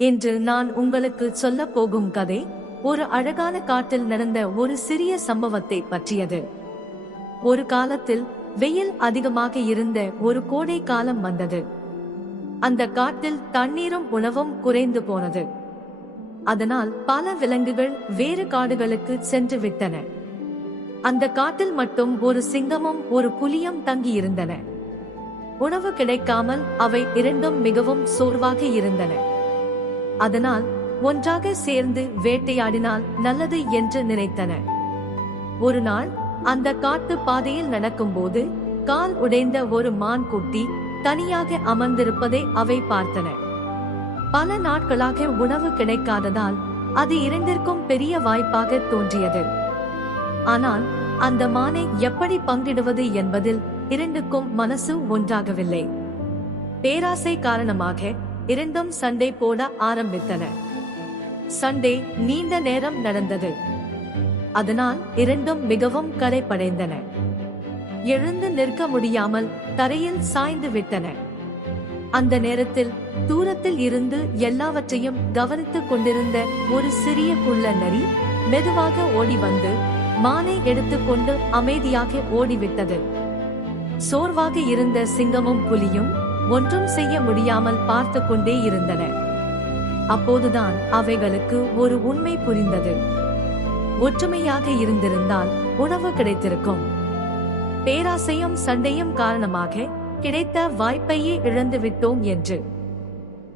இன்று நான் உங்களுக்கு சொல்லப் போகும் கதை ஒரு அழகான காட்டில் நடந்த ஒரு சிறிய சம்பவத்தை பற்றியது. ஒரு காலத்தில் வெயில் அதிகமாக இருந்த ஒரு கோடை காலம் வந்தது. அந்த காட்டில் தண்ணீரும் உணவும் குறைந்து போனது. அதனால் பல விலங்குகள் வேறு காடுகளுக்கு சென்று விட்டன. அந்த காட்டில் மட்டும் ஒரு சிங்கமும் ஒரு புலியும் தங்கியிருந்தன உணவு கிடைக்காமல் அவை இரண்டும் மிகவும் சோர்வாக இருந்தன. அதனால் ஒன்றாக சேர்ந்து வேட்டையாடினால் நல்லது என்று நினைத்தன ஒரு நாள் அந்த காட்டு பாதையில் நடக்கும்போது கால் உடைந்த ஒரு மான் குட்டி தனியாக அமர்ந்திருப்பதை அவை பார்த்தன பல நாட்களாக உணவு கிடைக்காததால் அது இரண்டிற்கும் பெரிய வாய்ப்பாக தோன்றியது. ஆனால் அந்த மானை எப்படி பங்கிடுவது என்பதில் இரண்டுக்கும் மனசு ஒன்றாகவில்லை. பேராசை காரணமாக இரண்டும் சண்டை போட ஆரம்பித்தன. சண்டை நீண்ட நேரம் நடந்தது. அதனால் இரண்டும் மிகவும் கரைப்படைந்தன எழுந்து நிற்க முடியாமல் தரையில் சாய்ந்து விட்டன. அந்த நேரத்தில் தூரத்தில் இருந்து எல்லாவற்றையும் கவனித்துக் கொண்டிருந்த ஒரு சிறிய குள்ள நரி மெதுவாக ஓடி வந்து மானை எடுத்துக்கொண்டு அமைதியாக ஓடிவிட்டது. சோர்வாக இருந்த சிங்கமும் புலியும் ஒன்றும் செய்ய முடியாமல் பார்த்து கொண்டே இருந்தன. அப்போதுதான் அவைகளுக்கு ஒரு உண்மை புரிந்தது. ஒற்றுமையாக இருந்திருந்தால் உணவு கிடைத்திருக்கும். பேராசையும் சண்டையும் காரணமாக கிடைத்த வாய்ப்பையே இழந்து விட்டோம் என்று.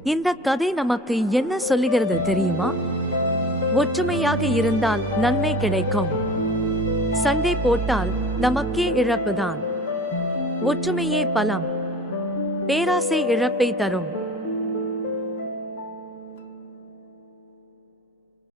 இந்த கதை நமக்கு என்ன சொல்லுகிறது தெரியுமா? ஒற்றுமையாக இருந்தால் நன்மை கிடைக்கும். சண்டை போட்டால் நமக்கே இழப்புதான். ஒற்றுமையே பலம். பேராசை இழப்பை தரும்.